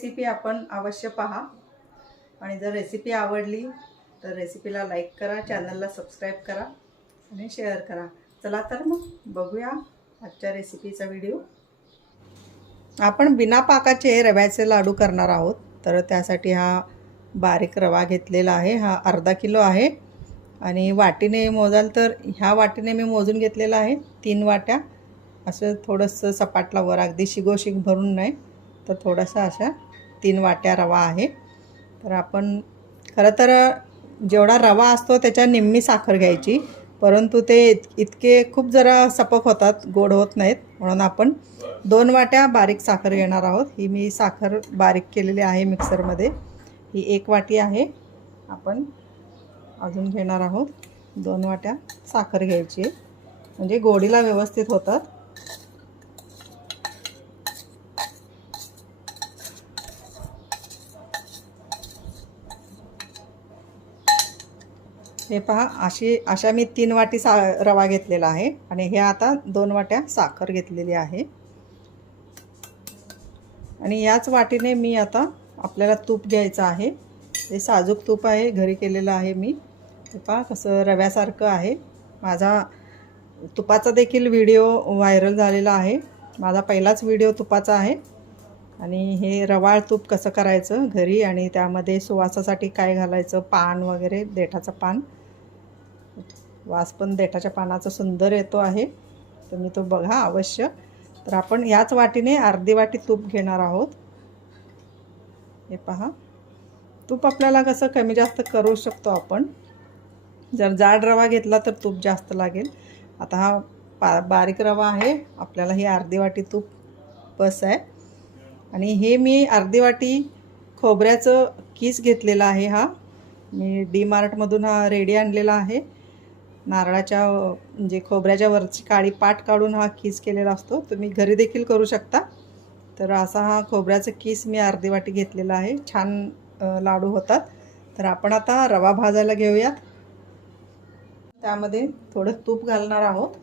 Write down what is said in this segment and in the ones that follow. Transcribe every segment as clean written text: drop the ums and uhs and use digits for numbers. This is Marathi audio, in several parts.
रेसिपी आपण अवश्य पहा आणि जर रेसिपी आवडली तर रेसिपीला लाईक करा, चॅनलला सबस्क्राईब करा आणि शेअर करा। चला तर मग बघूया आजच्या रेसिपीचा व्हिडिओ। आपण बिना पाकाचे रव्याचे लाडू करणार आहोत। तर त्यासाठी हा बारीक रवा घेतलेला आहे, हा अर्धा किलो आहे आणि वाटीने मोजाल तर ह्या वाटीने मी मोजून घेतलेला आहे 3 वाट्या। असं थोडंसं सपाटला वर, अगदी शिगोशिग भरून नाही तर थोडासा अशा 3 वाट्या रवा आहे। तर आपण खरं तर जेवढा रवा असतो त्याच्या निम्मी साखर घ्यायची, परंतु ते इतके खूप जरा सपक होतात, गोड होत नाहीत, म्हणून आपण 2 वाट्या बारीक साखर घेणार आहोत। ही मी साखर बारीक केलेली आहे मिक्सरमध्ये। ही 1 वाटी आहे। आपण अजून घेणार आहोत 2 वाट्या साखर घ्यायची, म्हणजे गोडीला व्यवस्थित होतात। हे पहा, अशा मी 3 वाटी रवा घेतलेला आहे आणि हे आता 2 वाट्या साखर घेतलेली आहे। आणि याच वाटीने मी आता आपल्याला तूप घ्यायचं आहे। हे साजूक तूप आहे, घरी केलेलं आहे मी। हे पहा कसं रव्यासारखं आहे। माझा तुपाचा देखील व्हिडिओ व्हायरल झालेला आहे, माझा पहिलाच व्हिडिओ तुपाचा आहे। आणि हे रवाळ तूप कसं करायचं घरी आणि त्यामध्ये सुवासासाठी काय घालायचं, पान वगैरे, देठाचं पान, वास पण देठाच्या पानाचा सुंदर येतो आहे, तुम्ही तो बघा अवश्य। तर आपण याच वाटीने अर्धी वाटी तूप घेणार आहोत। हे पहा, तूप आपल्याला कसं कमी जास्त करू शकतो आपण। जर जाड रवा घेतला तर तूप जास्त लागेल। आता हा बारीक रवा आहे, आपल्याला ही अर्धी वाटी तूप बस आहे। आणि हे मी अर्धी वाटी खोबऱ्याचं कीस घेतलेला आहे। हा मी डी मार्टमधून हा रेडी आणलेला आहे। नारळाच्या म्हणजे खोबऱ्याच्या वरची काळी पाट काढून हा कीस केलेला असतो, तुम्ही घरी देखील करू शकता। तर असा हा खोबऱ्याचा कीस मी अर्धी वाटी घेतलेला आहे, छान लाडू होतात। तर आपण आता रवा भाजायला घेऊयात। त्यामध्ये थोडं तूप घालणार आहोत,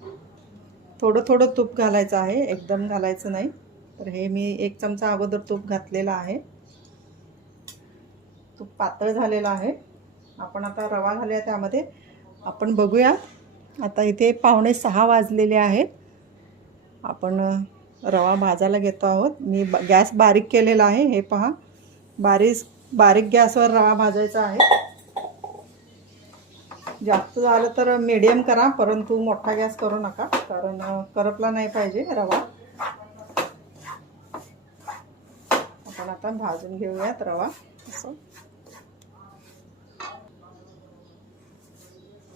थोडं थोडं तूप घालायचं आहे, एकदम घालायचं नाही। तर हे मी 1 चमचा अगोदर तूप घातलेला आहे, तूप पातळ झालेला आहे। आपण आता रवा घालूया त्यामध्ये। आपण बघूया आता इथे 5:45 वाजलेले आहेत। आपण रवा भाजायला घेतो आहोत। मी गॅस बारीक केलेला आहे, हे पहा, बारीक गॅसवर रवा भाजायचा आहे। जास्त झालं तर मीडियम करा, परंतु मोठा गॅस करू नका, कारण करपला नाही पाहिजे रवा। आपण आता भाजून घेऊयात रवा असं।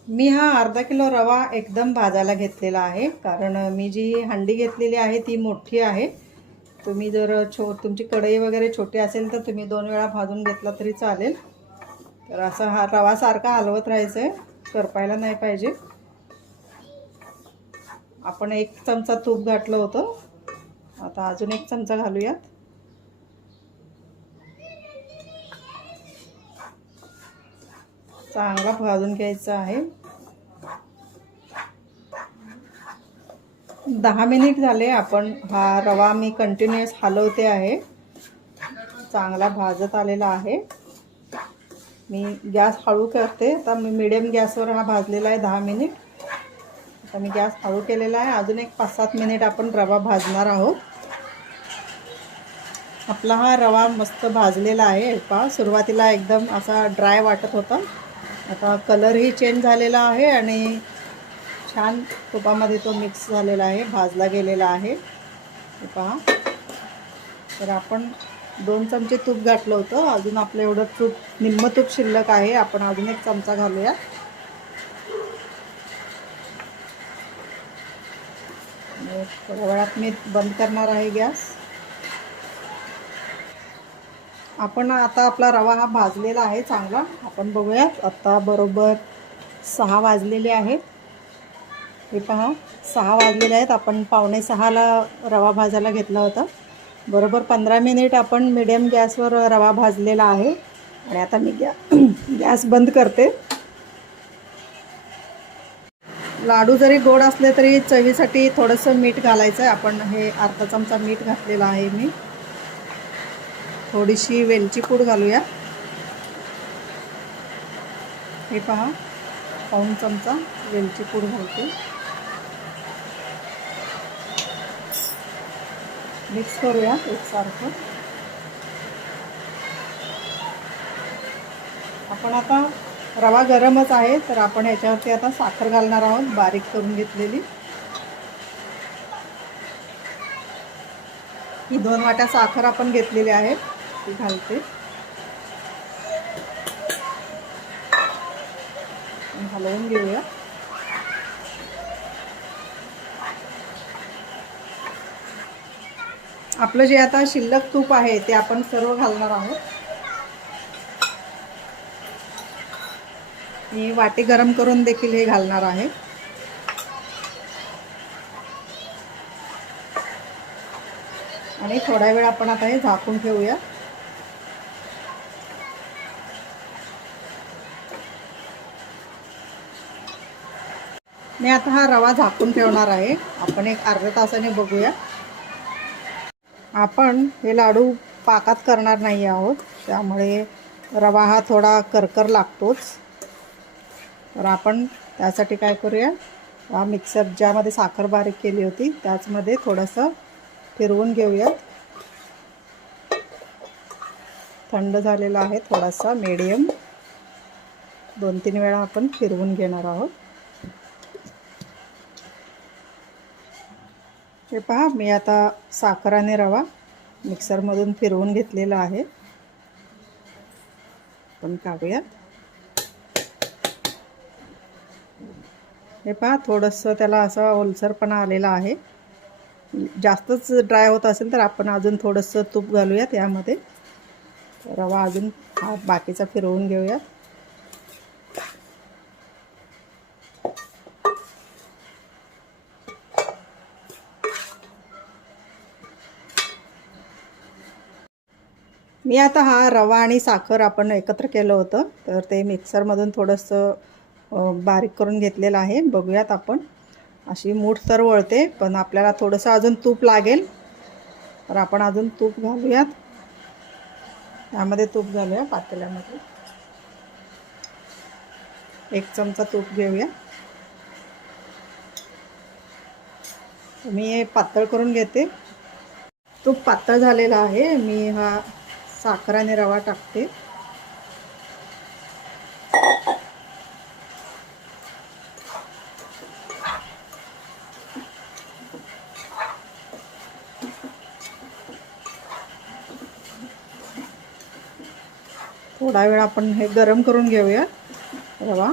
मी हा अर्धा किलो रवा एकदम भाजायला घेतलेला आहे, कारण मी जी हंडी घेतलेली आहे ती मोठी आहे। तुम्ही जर तुमची कढई वगैरे छोटी असेल तर तुम्ही 2 वेळा भाजून घेतला तरी चालेल। तर असं हा रवा सारखा हलवत राहायचं आहे, करपायला नाही पाहिजे। आपण 1 चमचा तूप घातलं होतं, आता अजून 1 चमचा घालूयात। चांगला भाजून घ्यायचा आहे। 10 मिनिट झाले, आपण हा रवा मी कंटिन्युअस हलवते आहे, चांगला भाजत आलेला आहे। मी गॅस हळू करते, आता मी मीडियम गॅसवर हा भाजलेला आहे 10 मिनिट। आता मी गॅस हळू केलेला आहे, अजून एक 5-7 मिनिट आपण रवा भाजणार आहोत। आपला हा रवा मस्त भाजलेला आहे। पहा, सुरुवातीला एकदम असा ड्राय वाटत होता, आता कलरही चेंज झालेला आहे आणि छान तुपामध्ये तो मिक्स झालेला आहे, भाजला गेलेला आहे। हे पहा, तर आपण 2 चमचे तूप घातलं होतं, अजून आपलं एवढं तूप, निम्म तूप शिल्लक आहे, आपण अजून 1 चमचा घालूया। थोड्या वेळात मी बंद करणार आहे गॅस। आपण आता आपला रवा हा भाजलेला आहे चांगला। आपण बघूयात, आता बरोबर 6 वाजलेले आहेत। हे पहा, 6 वाजलेले आहेत। आपण 5:45ला रवा भाजायला घेतला होता, बरोबर 15 मिनिट आपण मीडियम गॅसवर रवा भाजलेला आहे। आणि आता मी गॅस बंद करते। लाडू जरी गोड असले तरी चवीसाठी थोडंसं मीठ घालायचं आहे, आपण हे अर्धा चमचा मीठ घातलेला आहे मी। थोडीशी वेलची पूड घालूया। हे पहा, पाऊण चमचा वेलची पूड घालते। मिक्स करूया एकसारखं। आपण आता रवा गरमच आहे, तर आपण याच्यावरती आता साखर घालणार आहोत, बारीक करून घेतलेली। ही 2 वाट्या साखर आपण घेतलेली आहे, ती घालते। हलवून घेऊया। आपलं जे आता शिल्लक तूप आहे ते आपण सर्व घालणार आहोत। मी वाटी गरम करून देखील हे घालणार आहे। आणि थोडा वेळ आपण आता हे झाकून ठेवूया। मी आता हा रवा झाकून ठेवणार आहे। आपण एक अर्ध्या तासाने बघूया। आपण हे लाडू पाकात करणार नाही आहोत, त्यामुळे रवा हा थोडा करकर लागतोच। तर आपण त्यासाठी काय करूया, हा मिक्सर ज्यामध्ये साखर बारीक केली होती त्याचमध्ये थोडंसं फिरवून घेऊया। थंड झालेला आहे थोडासा, मीडियम 2-3 वेळा आपण फिरवून घेणार आहोत। हे पहा, मी आता साखर आणि रवा मिक्सरमधून फिरवून घेतलेला आहे। आपण काढूया। हे पहा, थोडंसं त्याला असा ओलसरपणा आलेला आहे। जास्तच ड्राय होत असेल तर आपण अजून थोडंसं तूप घालूयात यामध्ये। रवा अजून बाकीचा फिरवून घेऊयात। मी आता हा रवा आणि साखर आपण एकत्र केलं होतं, तर ते मिक्सरमधून थोडंसं बारीक करून घेतलेलं आहे। बघूयात आपण, अशी मूठ तर वळते, पण आपल्याला थोडंसं अजून तूप लागेल, तर आपण अजून तूप घालूयात। यामध्ये तूप घालूया पातेल्यामध्ये। 1 चमचा तूप घेऊया। मी हे पातळ करून घेते। तूप पातळ झालेला आहे। मी हा साखर आणि रवा टाकते। थोडा वेळ आपण हे गरम करून घेऊया रवा।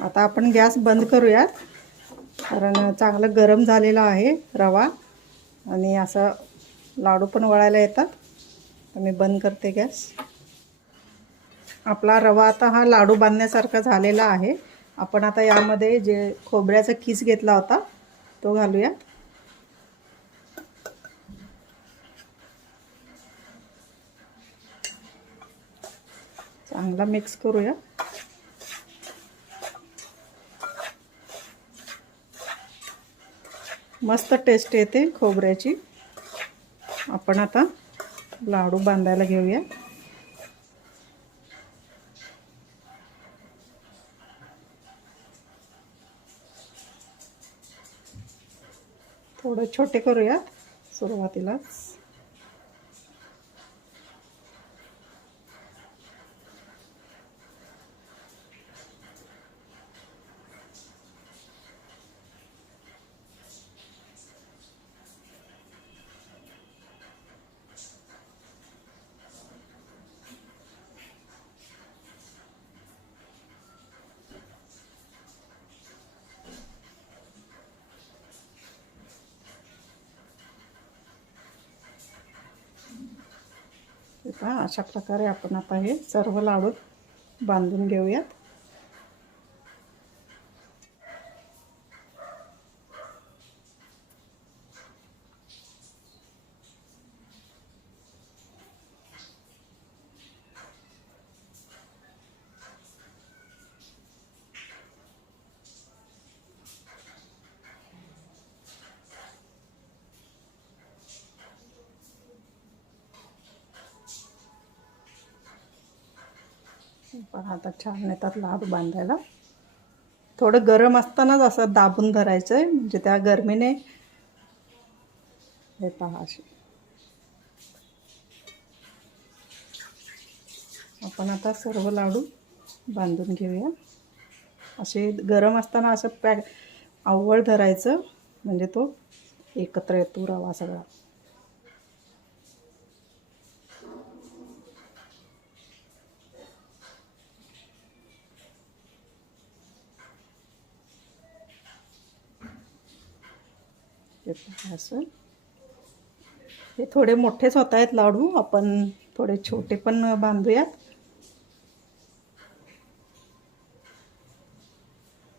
आता आपण गॅस बंद करूयात, कारण चांगलं गरम झालेला आहे रवा आणि असं लाडू पण वळायला येतात। तर मी बंद करते गॅस। आपला रवा आता हा लाडू बांधण्यासारखा झालेला आहे। आपण आता यामध्ये जे खोबऱ्याचा किस घेतला होता तो घालूया। चांगला मिक्स करूया। मस्त टेस्ट येते खोबऱ्याची। आपण आता लाडू बांधायला घेऊया। थोडे छोटे करूयात सुरुवातीलाच। अशा प्रकारे आपण आता हे सर्व लाडू बांधून घेऊयात। पण आता छान येतात लाडू बांधायला. थोडं गरम असतानाच असं दाबून धरायचं आहे, म्हणजे त्या गरमीने हे पहा असे. आपण आता सर्व लाडू बांधून घेऊया. असे गरम असताना असं आवळ धरायचं, म्हणजे तो एकत्र येतो रवा सगळा. असं हे थोडे मोठेच होत आहेत लाडू, आपण थोडे छोटे पण बांधूयात.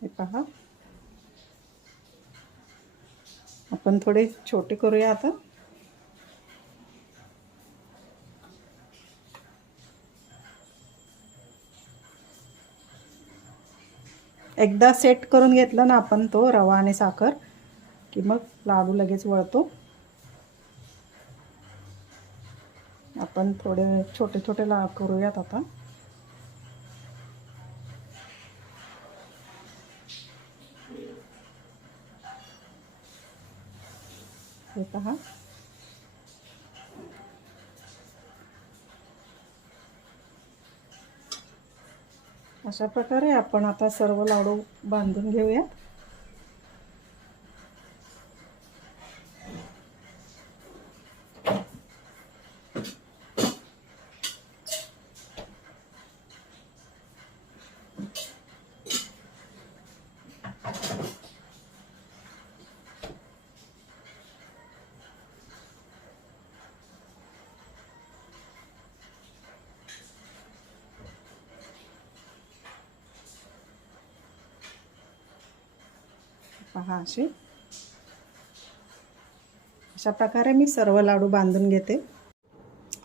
हे पहा, आपण थोडे छोटे करूया आता. एकदा सेट करून घेतलं ना आपण तो रवा आणि साखर, की मग लाडू लगेच वळतो. आपण थोडे छोटे छोटे लाडू करूयात आता. हे पहा, अशा प्रकारे आपण आता सर्व लाडू बांधून घेऊया. पहा अशा प्रकारे मी सर्व लाडू बांधून घेते.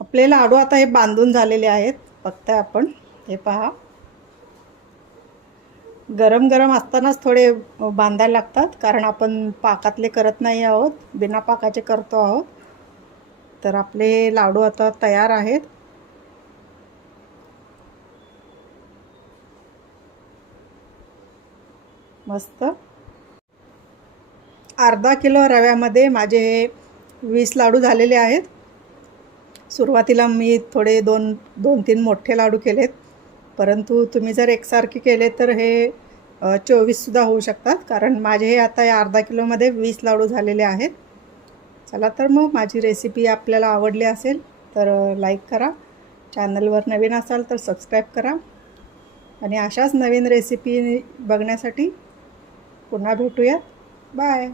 आपले लाडू आता हे बांधून झालेले आहेत. बघताय आपण, हे पहा, गरम गरम असतानाच थोडे बांधायला लागतात, कारण आपण पाकातले करत नाही आहोत, बिना पाकाचे करतो आहोत. तर आपले लाडू आता तयार आहेत. मस्त. अर्धा किलो रव्यामध्ये माझे 20 लाडू झालेले आहेत. सुरुवातीला मी थोडे दोन तीन मोठे लाडू केलेत, परंतु तुम्ही जर एकसारखे केले तर हे 24सुद्धा होऊ शकतात, कारण माझे हे आता या अर्धा किलोमध्ये 20 लाडू झालेले आहेत. चला तर मग, माझी रेसिपी आपल्याला आवडली असेल तर लाईक करा, चॅनलवर नवीन असाल तर सबस्क्राईब करा, आणि अशाच नवीन रेसिपी बघण्यासाठी पुन्हा भेटूया. बाय.